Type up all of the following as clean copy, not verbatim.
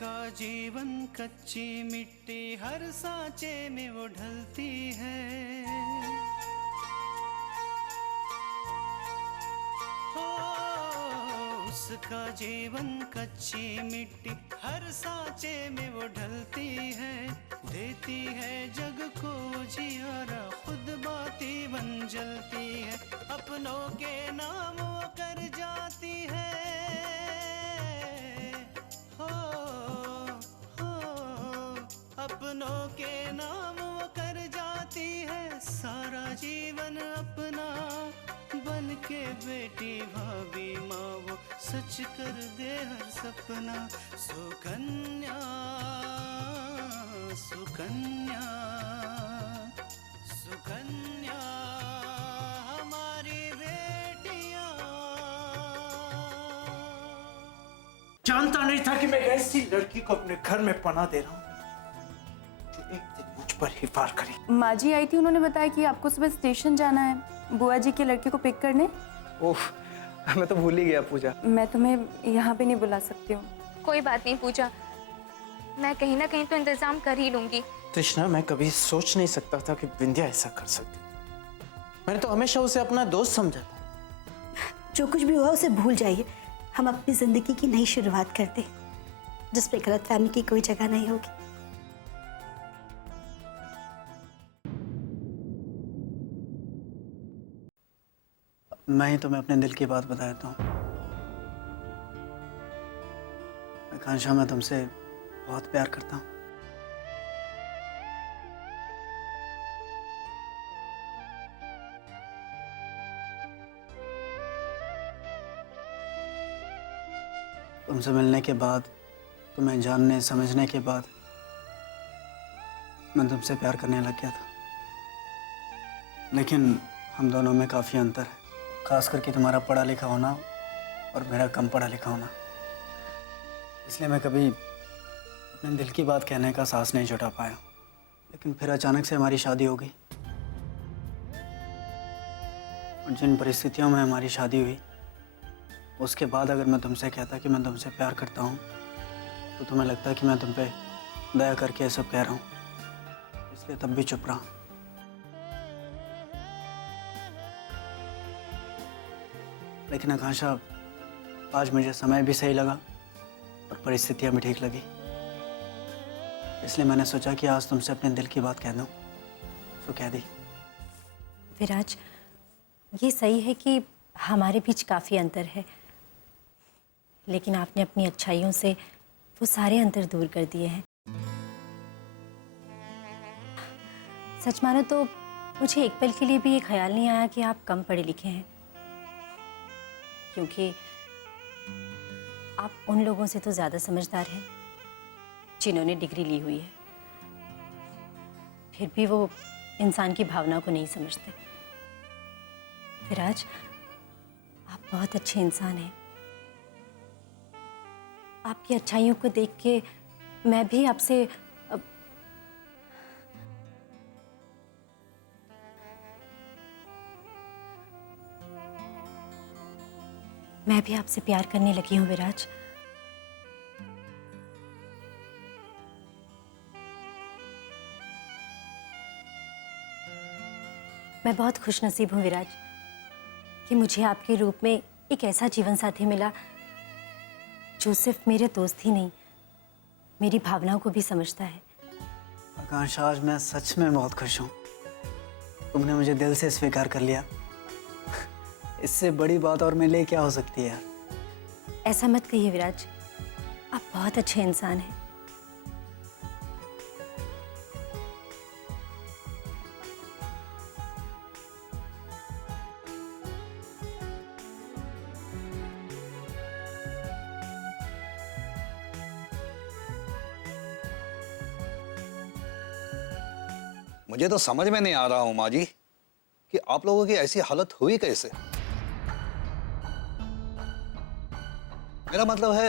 उसका जीवन कच्ची मिट्टी हर सांचे में वो ढलती है। हो उसका जीवन कच्ची मिट्टी हर सांचे में वो ढलती है। देती है जग को जियारा खुद बाती बन जलती है। अपनों के नाम वो कर जाती है। अपनों के नाम वो कर जाती है। सारा जीवन अपना बन के बेटी भाभी माँ वो सच कर दे हर सपना। सुकन्या सुकन्या सुकन्या हमारी बेटियां। जानता नहीं था कि मैं ऐसी लड़की को अपने घर में पनाह दे रहा हूँ जो एक दिन मुझ पर ही वार करेगी। माँ जी आई थी, उन्होंने बताया कि आपको सुबह स्टेशन जाना है बुआ जी के लड़के को पिक करने। ओह, मैं तो भूल ही गया पूजा। मैं तुम्हें यहाँ पे नहीं बुला सकती हूँ। कोई बात नहीं पूजा, मैं कहीं ना कहीं तो इंतजाम कर ही लूंगी। तृष्णा, मैं कभी सोच नहीं सकता था कि विंध्या ऐसा कर सकती। मैंने तो हमेशा उसे अपना दोस्त समझा था। जो कुछ भी हुआ उसे भूल जाइए। हम अपनी जिंदगी की नई शुरुआत करते हैं जिसपे गलतफहमी की कोई जगह नहीं होगी। मैं ही तुम्हें अपने दिल की बात बता देता हूँ। आकांक्षा, मैं तुमसे बहुत प्यार करता हूँ। तुमसे मिलने के बाद, तुम्हें जानने समझने के बाद मैं तुमसे प्यार करने लग गया था। लेकिन हम दोनों में काफ़ी अंतर है, खास करके तुम्हारा पढ़ा लिखा होना और मेरा कम पढ़ा लिखा होना। इसलिए मैं कभी अपने दिल की बात कहने का साहस नहीं जुटा पाया। लेकिन फिर अचानक से हमारी शादी हो गई और जिन परिस्थितियों में हमारी शादी हुई उसके बाद अगर मैं तुमसे कहता कि मैं तुमसे प्यार करता हूँ तो तुम्हें लगता कि मैं तुम पे दया करके ये सब कह रहा हूँ, इसलिए तब भी चुप रहा। लेकिन आकांक्षा, आज मुझे समय भी सही लगा और परिस्थितियाँ भी ठीक लगी, इसलिए मैंने सोचा कि आज तुमसे अपने दिल की बात कह दूँ, तो कह दी। विराज, ये सही है कि हमारे बीच काफ़ी अंतर है, लेकिन आपने अपनी अच्छाइयों से वो सारे अंतर दूर कर दिए हैं। सच मानो तो मुझे एक पल के लिए भी ये ख्याल नहीं आया कि आप कम पढ़े लिखे हैं, क्योंकि आप उन लोगों से तो ज़्यादा समझदार हैं जिन्होंने डिग्री ली हुई है, फिर भी वो इंसान की भावना को नहीं समझते। विराज, आप बहुत अच्छे इंसान हैं। आपकी अच्छाइयों को देख के मैं भी आपसे प्यार करने लगी हूँ विराज। मैं बहुत खुशनसीब हूँ विराज कि मुझे आपके रूप में एक ऐसा जीवन साथी मिला जो सिर्फ मेरे दोस्त ही नहीं, मेरी भावनाओं को भी समझता है। आकांक्षा, आज मैं सच में बहुत खुश हूँ। तुमने मुझे दिल से स्वीकार कर लिया। इससे बड़ी बात और मेरे लिए क्या हो सकती है यार। ऐसा मत कहिए विराज, आप बहुत अच्छे इंसान हैं। मुझे तो समझ में नहीं आ रहा हूं माँ जी कि आप लोगों की ऐसी हालत हुई कैसे। मेरा मतलब है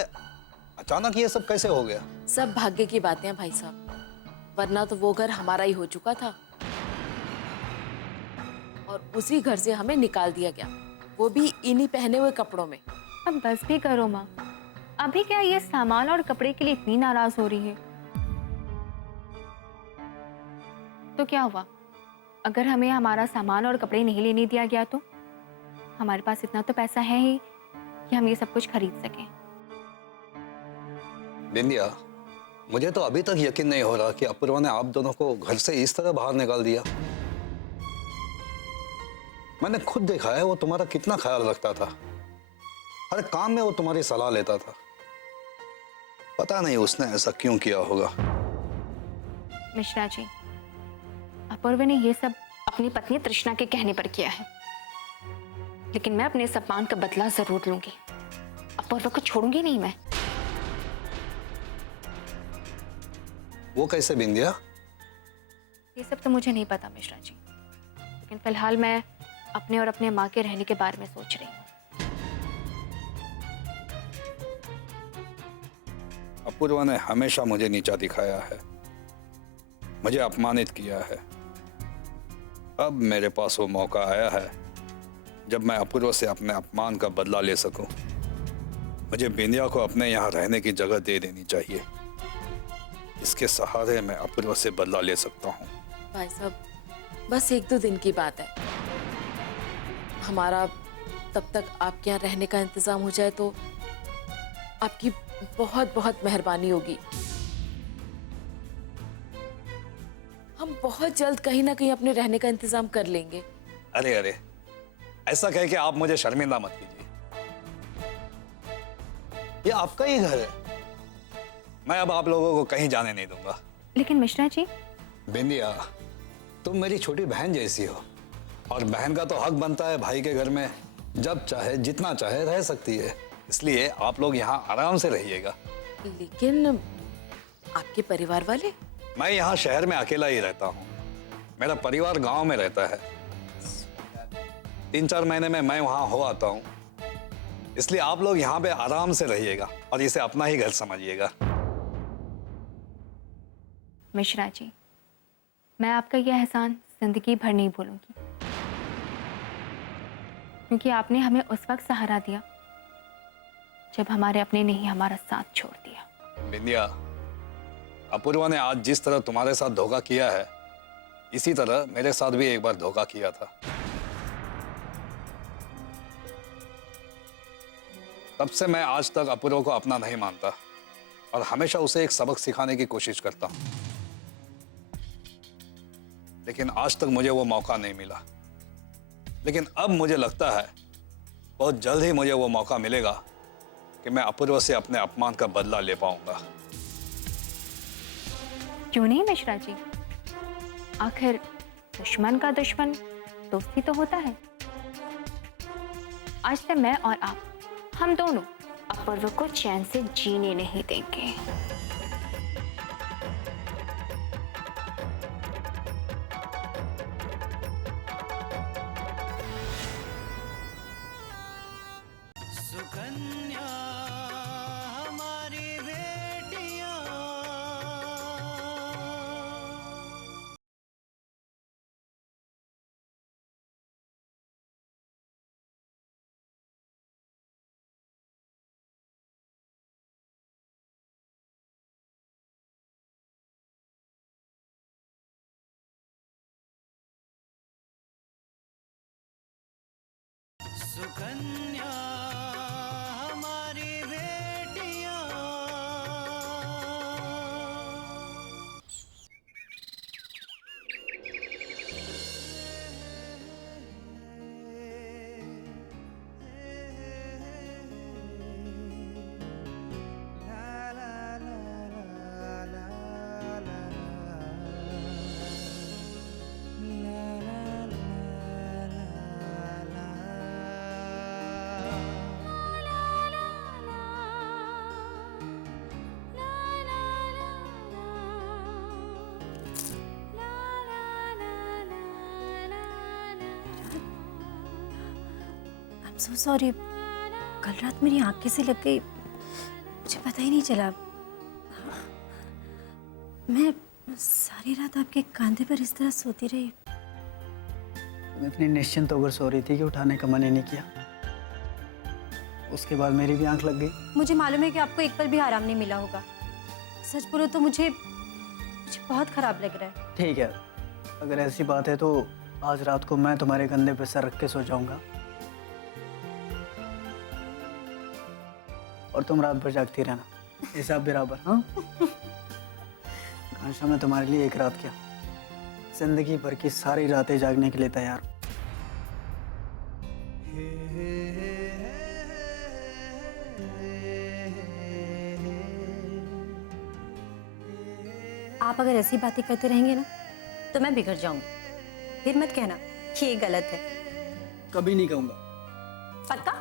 अचानक ये सब कैसे हो गया। सब भाग्य की बातें हैं भाई साहब, वरना तो वो घर हमारा ही हो चुका था और उसी घर से हमें निकाल दिया गया, वो भी इन्हीं पहने हुए कपड़ों में। अब बस भी करो माँ, अभी क्या ये सामान और कपड़े के लिए इतनी नाराज हो रही है? तो क्या हुआ अगर हमें हमारा सामान और कपड़े नहीं लेने दिया गया? तो हमारे पास इतना तो पैसा है ही कि हम ये सब कुछ खरीद सकें। बिंदिया, मुझे तो अभी तक यकीन नहीं हो रहा कि अपूर्वा ने आप दोनों को घर से इस तरह बाहर निकाल दिया। मैंने खुद देखा है वो तुम्हारा कितना ख्याल रखता था, हर काम में वो तुम्हारी सलाह लेता था। पता नहीं उसने ऐसा क्यों किया होगा। मिश्रा जी, अपूर्वा ने ये सब अपनी पत्नी तृष्णा के कहने पर किया है, लेकिन मैं अपने सम्मान का बदला जरूर लूंगी। अपूर्वा को छोड़ूंगी नहीं मैं। वो कैसे बिंदिया? ये सब तो मुझे नहीं पता मिश्रा जी, लेकिन फिलहाल मैं अपने और अपने माँ के रहने के बारे में सोच रही हूँ। अपूर्वा ने हमेशा मुझे नीचा दिखाया है, मुझे अपमानित किया है। अब मेरे पास वो मौका आया है जब मैं अपूर्वा से अपने अपमान का बदला ले सकूं। मुझे बिंदिया को अपने यहाँ रहने की जगह दे देनी चाहिए। इसके सहारे मैं अपूर्वा से बदला ले सकता हूँ। भाई साहब, बस 1-2 दिन की बात है। हमारा तब तक आपके यहाँ रहने का इंतजाम हो जाए तो आपकी बहुत बहुत मेहरबानी होगी। हम बहुत जल्द कहीं ना कहीं अपने रहने का इंतजाम कर लेंगे। अरे अरे, ऐसा कह के आप मुझे शर्मिंदा मत कीजिए। ये आपका ही घर है, मैं अब आप लोगों को कहीं जाने नहीं दूंगा। लेकिन मिश्रा जी, बिंदिया, तुम मेरी छोटी बहन जैसी हो और बहन का तो हक बनता है भाई के घर में जब चाहे जितना चाहे रह सकती है। इसलिए आप लोग यहाँ आराम से रहिएगा। लेकिन आपके परिवार वाले? मैं यहाँ शहर में अकेला ही रहता हूँ, मेरा परिवार गांव में रहता है। 3-4 महीने में मैं वहाँ हो आता हूँ, इसलिए आप लोग यहाँ पे आराम से रहिएगा और इसे अपना ही घर समझिएगा। मिश्रा जी, मैं आपका यह एहसान जिंदगी भर नहीं भूलूंगी, क्योंकि आपने हमें उस वक्त सहारा दिया जब हमारे अपने ने ही हमारा साथ छोड़ दिया। बिंदिया, अपूर्वा ने आज जिस तरह तुम्हारे साथ धोखा किया है, इसी तरह मेरे साथ भी एक बार धोखा किया था। तब से मैं आज तक अपूर्वा को अपना नहीं मानता और हमेशा उसे एक सबक सिखाने की कोशिश करता हूं, लेकिन आज तक मुझे वो मौका नहीं मिला। लेकिन अब मुझे लगता है बहुत जल्द ही मुझे वो मौका मिलेगा कि मैं अपूर्वा से अपने अपमान का बदला ले पाऊंगा। क्यों नहीं मिश्रा जी, आखिर दुश्मन का दुश्मन दोस्ती तो होता है। आज से मैं और आप, हम दोनों अपूर्वा को चैन से जीने नहीं देंगे। सुकन्या हमारी बेटियां, सुकन्या हमारी बेटियां। सो सॉरी, कल रात मेरी आंखें से लग गई, मुझे पता ही नहीं चला। मैं सारी रात आपके कंधे पर इस तरह सोती रही। मैं इतनी निश्चिंत होकर सो रही थी कि उठाने का मन ही नहीं किया। उसके बाद मेरी भी आंख लग गई। मुझे मालूम है कि आपको एक पल भी आराम नहीं मिला होगा। सच बोलो तो मुझे बहुत खराब लग रहा है। ठीक है, अगर ऐसी बात है तो आज रात को मैं तुम्हारे कंधे पे सर रख के सो जाऊंगा और तुम रात भर जागती रहना, हिसाब बराबर। हाँ कांशा, मैं तुम्हारे लिए एक रात क्या, जिंदगी भर की सारी रातें जागने के लिए तैयार हूं। आप अगर ऐसी बातें करते रहेंगे ना तो मैं बिगड़ जाऊंगी। फिर मत कहना कि ये गलत है। कभी नहीं कहूंगा। पक्का?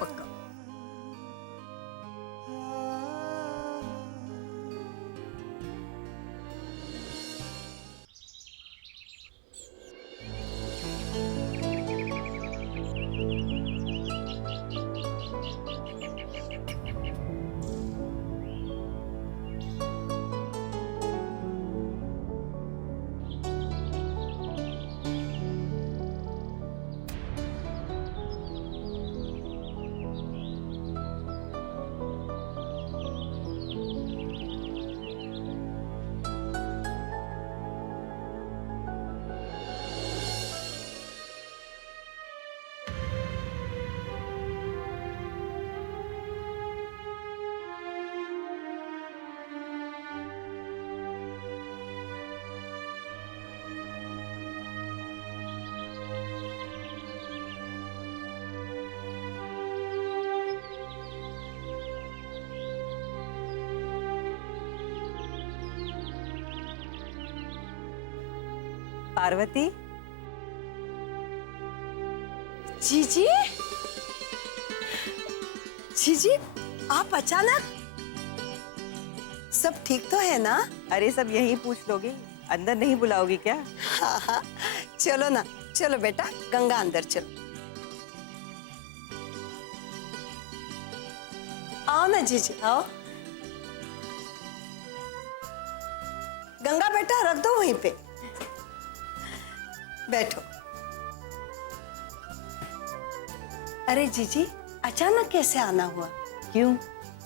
पक्का। पार्वती। जीजी, जीजी, आप अचानक? सब ठीक तो है ना? अरे सब यही पूछ लोगी, अंदर नहीं बुलाओगी क्या? हाँ हाँ, चलो ना, चलो बेटा, गंगा अंदर चलो। आओ ना जीजी, आओ। गंगा बेटा रख दो वहीं पे, बैठो। अरे जीजी, अचानक कैसे आना हुआ? क्यों?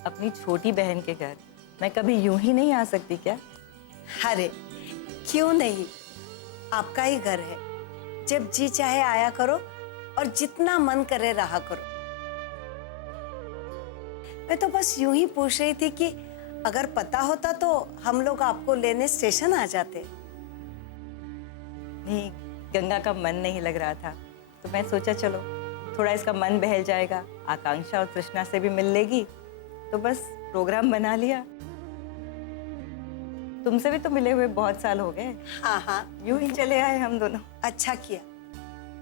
अपनी छोटी बहन के घर मैं कभी यूं ही नहीं आ सकती क्या? अरे क्यों नहीं, आपका ही घर है। जब जी चाहे आया करो और जितना मन करे रहा करो। मैं तो बस यूं ही पूछ रही थी कि अगर पता होता तो हम लोग आपको लेने स्टेशन आ जाते। नहीं, गंगा का मन नहीं लग रहा था तो मैं सोचा चलो थोड़ा इसका मन बहल जाएगा, आकांक्षा और कृष्णा से भी मिल लेगी, तो बस प्रोग्राम बना लिया। तुमसे भी तो मिले हुए बहुत साल हो गए। हाँ हाँ, यूं ही चले आए हम दोनों। अच्छा किया,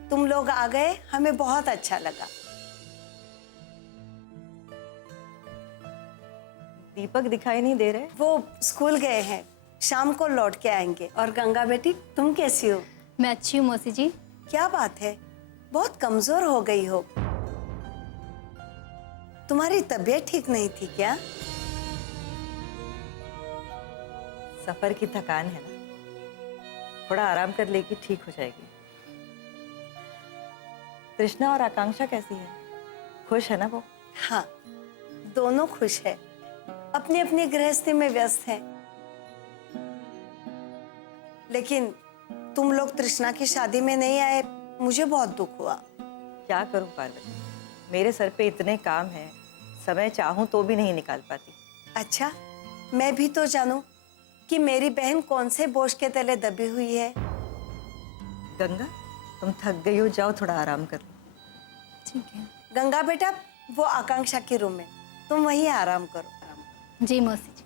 तुम लोग आ गए, हमें बहुत अच्छा लगा। दीपक दिखाई नहीं दे रहे? वो स्कूल गए हैं, शाम को लौट के आएंगे। और गंगा बेटी, तुम कैसी हो? मैं अच्छी हूँ मौसी जी। क्या बात है, बहुत कमजोर हो गई हो। तुम्हारी तबीयत ठीक नहीं थी क्या? सफर की थकान है ना, थोड़ा आराम कर लेगी, ठीक हो जाएगी। कृष्णा और आकांक्षा कैसी है? खुश है ना वो? हाँ, दोनों खुश है, अपनी अपनी गृहस्थी में व्यस्त हैं। लेकिन तुम लोग तृष्णा की शादी में नहीं आए, मुझे बहुत दुख हुआ। क्या करूं पार्वती, मेरे सर पे इतने काम हैं, समय चाहूं तो भी नहीं निकाल पाती। अच्छा, मैं भी तो जानूं कि मेरी बहन कौन से बोझ के तले दबी हुई है। गंगा, तुम थक गई हो, जाओ थोड़ा आराम कर लो। ठीक है। गंगा बेटा, वो आकांक्षा के रूम में, तुम वहीं आराम करो। जी मौसी जी।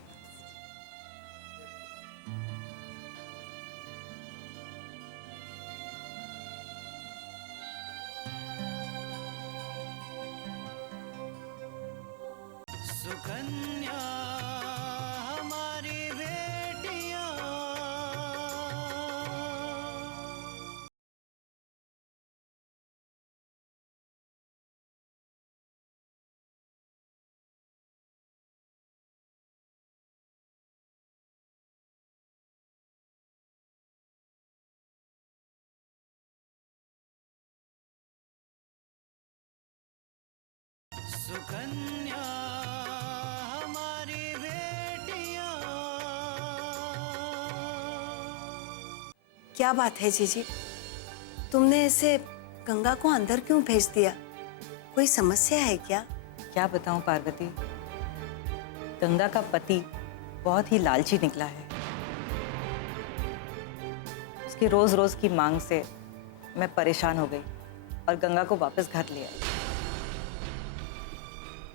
सुकन्या हमारी बेटियां। सुकन्या हमारी बेटियां। क्या बात है जीजी, तुमने ऐसे गंगा को अंदर क्यों भेज दिया? कोई समस्या है क्या? क्या बताऊं पार्वती, गंगा का पति बहुत ही लालची निकला है। उसकी रोज रोज की मांग से मैं परेशान हो गई और गंगा को वापस घर ले आई।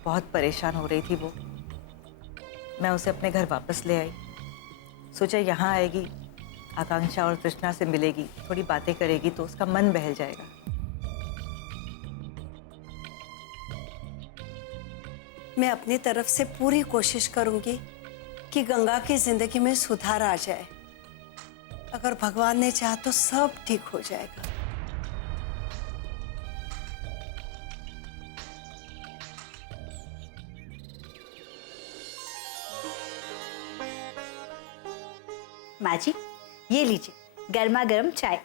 बहुत परेशान हो रही थी वो। मैं उसे अपने घर वापस ले आई। सोचा यहाँ आएगी, आकांक्षा और तृष्णा से मिलेगी, थोड़ी बातें करेगी तो उसका मन बहल जाएगा। मैं अपनी तरफ से पूरी कोशिश करूंगी कि गंगा की जिंदगी में सुधार आ जाए। अगर भगवान ने चाहा तो सब ठीक हो जाएगा। माँ जी, ये लीजिए गर्मा गर्म चाय।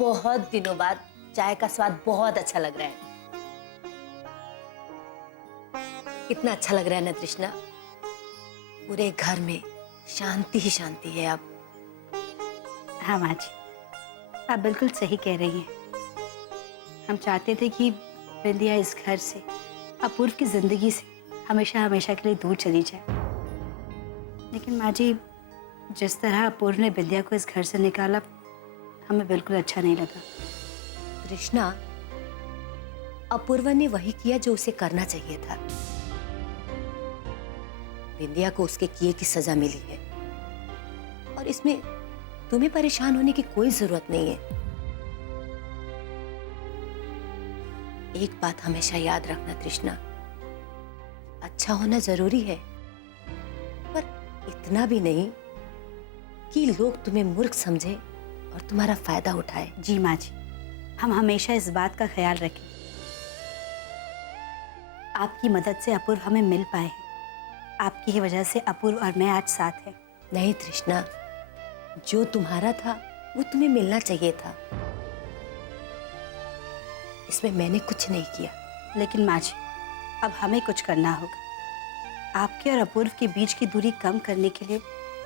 बहुत दिनों बाद चाय का स्वाद बहुत अच्छा लग रहा है। कितना अच्छा लग रहा है ना तृष्णा, पूरे घर में शांति ही शांति है अब। हाँ माँ जी, आप बिल्कुल सही कह रही हैं। हम चाहते थे कि बिंदिया इस घर से, अपूर्व की जिंदगी से हमेशा हमेशा के लिए दूर चली जाए, लेकिन माँ जी जिस तरह अपूर्व ने बिंदिया को इस घर से निकाला, हमें बिल्कुल अच्छा नहीं लगा। तृष्णा, अपूर्वा ने वही किया जो उसे करना चाहिए था। बिंदिया को उसके किए की सजा मिली है और इसमें तुम्हें परेशान होने की कोई जरूरत नहीं है। एक बात हमेशा याद रखना तृष्णा, अच्छा होना जरूरी है, पर इतना भी नहीं कि लोग तुम्हें मूर्ख समझे और तुम्हारा फायदा उठाए। जी माँ जी, हम हमेशा इस बात का ख्याल रखें। आपकी मदद से अपूर्व हमें मिल पाए हैं। आपकी ही वजह से अपूर्व और मैं आज साथ हैं। नहीं तृष्णा, जो तुम्हारा था वो तुम्हें मिलना चाहिए था। इसमें मैंने कुछ नहीं किया। लेकिन माँ जी, अब हमें कुछ करना होगा। आपके और अपूर्व के बीच की दूरी कम करने के लिए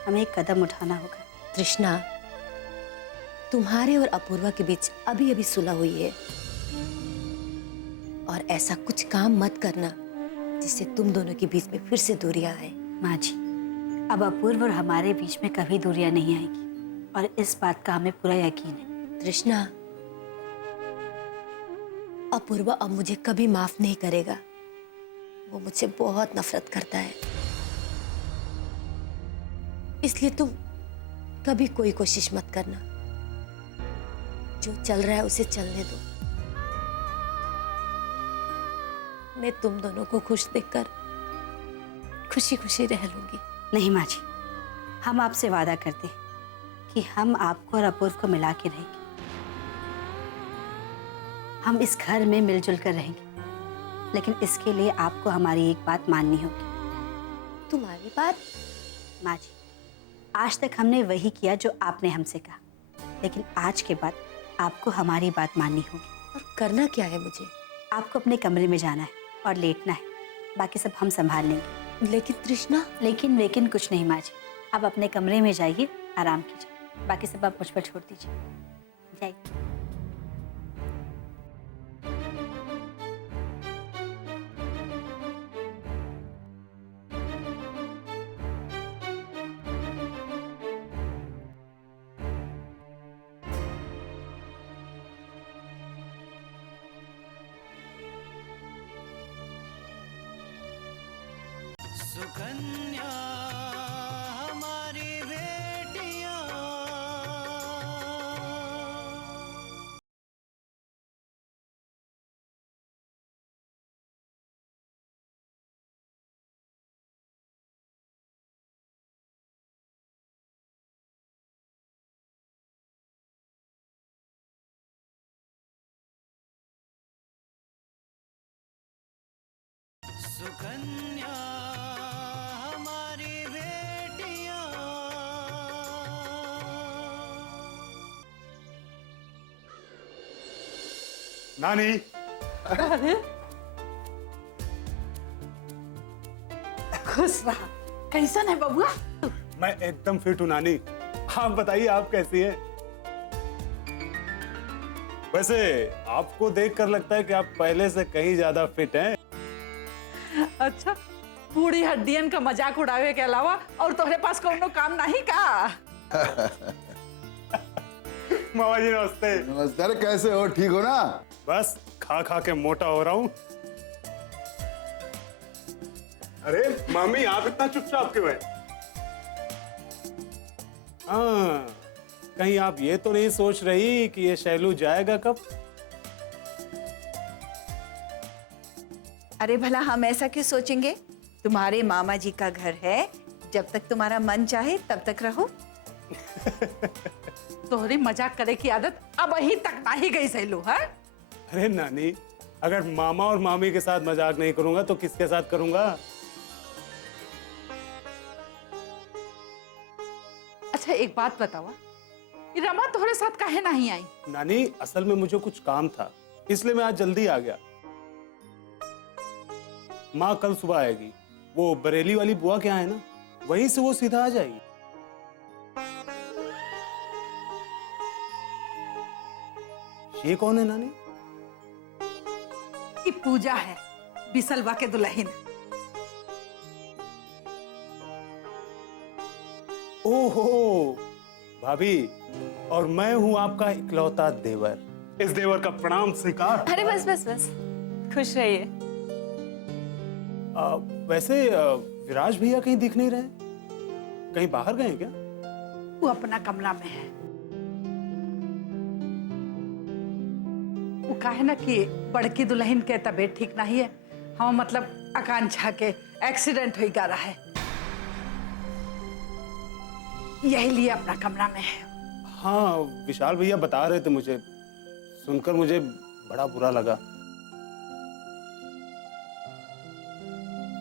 हमें एक कदम उठाना होगा। तृष्णा, तुम्हारे और अपूर्वा के बीच अभी अभी सुलह हुई है और ऐसा कुछ काम मत करना जिससे तुम दोनों के बीच में फिर से दूरियां आए। माँ जी, अब अपूर्व और हमारे बीच में कभी दूरियां नहीं आएगी और इस बात का हमें पूरा यकीन है। तृष्णा, अपूर्वा अब मुझे कभी माफ नहीं करेगा। वो मुझसे बहुत नफरत करता है, इसलिए तुम कभी कोई कोशिश मत करना। जो चल रहा है उसे चलने दो। मैं तुम दोनों को खुश देखकर खुशी खुशी रह लूंगी। नहीं माँ जी, हम आपसे वादा करते हैं कि हम आपको और अपूर्व को मिला के रहेंगे। हम इस घर में मिलजुल कर रहेंगे, लेकिन इसके लिए आपको हमारी एक बात माननी होगी। तुम्हारी बात? माँ जी, आज तक हमने वही किया जो आपने हमसे कहा, लेकिन आज के बाद आपको हमारी बात माननी होगी। और करना क्या है मुझे? आपको अपने कमरे में जाना है और लेटना है, बाकी सब हम संभाल लेंगे। लेकिन तृष्णा? लेकिन कुछ नहीं माँ जी, आप अपने कमरे में जाइए, आराम कीजिए, बाकी सब आप मुझ पर छोड़ दीजिए। जाइए। सुकन्या हमारी बेटियां। सुकन्या हमारी बेटियां। नानी। अरे खुश रहा। कैसन है बबुआ? मैं एकदम फिट हूँ नानी। आप बताइए आप कैसी हैं? वैसे आपको देखकर लगता है कि आप पहले से कहीं ज्यादा फिट हैं। अच्छा, पूरी हड्डियन का मजाक उड़ावे के अलावा और तुम्हारे पास कोनो काम नहीं का? मामा जी नमस्ते। नमस्ते। अरे कैसे हो? ठीक हो ना? बस खा खा के मोटा हो रहा हूँ। अरे मामी आप इतना चुपचाप क्यों है? हाँ, कहीं आप ये तो नहीं सोच रही कि ये शैलू जाएगा कब? अरे भला हम ऐसा क्यों सोचेंगे? तुम्हारे मामा जी का घर है, जब तक तुम्हारा मन चाहे तब तक रहो। तोहरी मजाक करे की आदत अब ही तक नहीं गई सैलू है? अरे नानी, अगर मामा और मामी के साथ मजाक नहीं करूंगा तो किसके साथ करूंगा? अच्छा एक बात बतावा, ये रमा तुम्हारे साथ काहे नहीं आई? नानी असल में मुझे कुछ काम था, इसलिए मैं आज जल्दी आ गया। माँ कल सुबह आएगी, वो बरेली वाली बुआ के यहाँ है ना, वहीं से वो सीधा आ जाएगी। ये कौन है नानी? ये पूजा है, बिसलवा के दुल्हन। ओहो भाभी, और मैं हूं आपका इकलौता देवर। इस देवर का प्रणाम स्वीकार। अरे बस बस बस, खुश रहिए। वैसे विराज भैया कहीं दिख नहीं रहे, कहीं बाहर गए क्या? वो अपना कमरा में है। वो कहे ना कि बड़की दुल्हन के तबीयत ठीक नहीं है, हम मतलब आकांक्षा के एक्सीडेंट हो गया है, यही लिए अपना कमरा में है। हाँ, विशाल भैया बता रहे थे मुझे, सुनकर मुझे बड़ा बुरा लगा।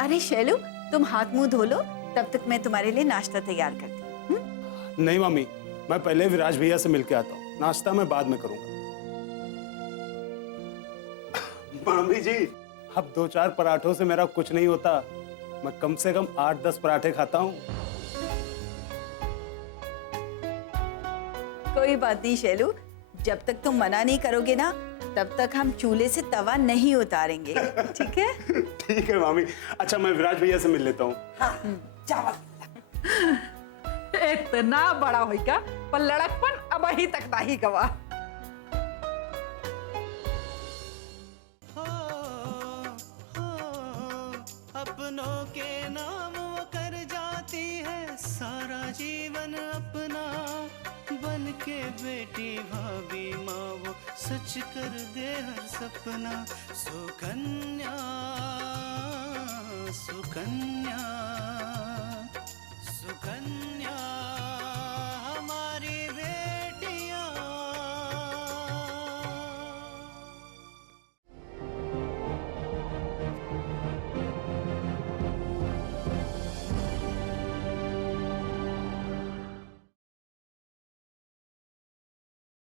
अरे शैलू, तुम हाथ मुंह धो लो, तब तक मैं तुम्हारे लिए नाश्ता तैयार करती हूँ। नहीं मामी, मैं पहले विराज भैया से मिलके आता हूँ, नाश्ता मैं बाद में करूंगा। मामी जी, अब 2-4 पराठों से मेरा कुछ नहीं होता, मैं कम से कम 8-10 पराठे खाता हूँ। कोई बात नहीं शैलू, जब तक तुम मना नहीं करोगे ना, तब तक हम चूल्हे से तवा नहीं उतारेंगे, ठीक है? ठीक है मामी। अच्छा मैं विराज भैया से मिल लेता हूँ। हाँ, चावल इतना बड़ा हो क्या, पर लड़कपन अब ही तक नहीं गवा। अपनों के नाम वो कर जाती है सारा जीवन अपना, बन के बेटी भाभी माँ वो सच कर दे हर सपना। सुकन्या सुकन्या सुकन्या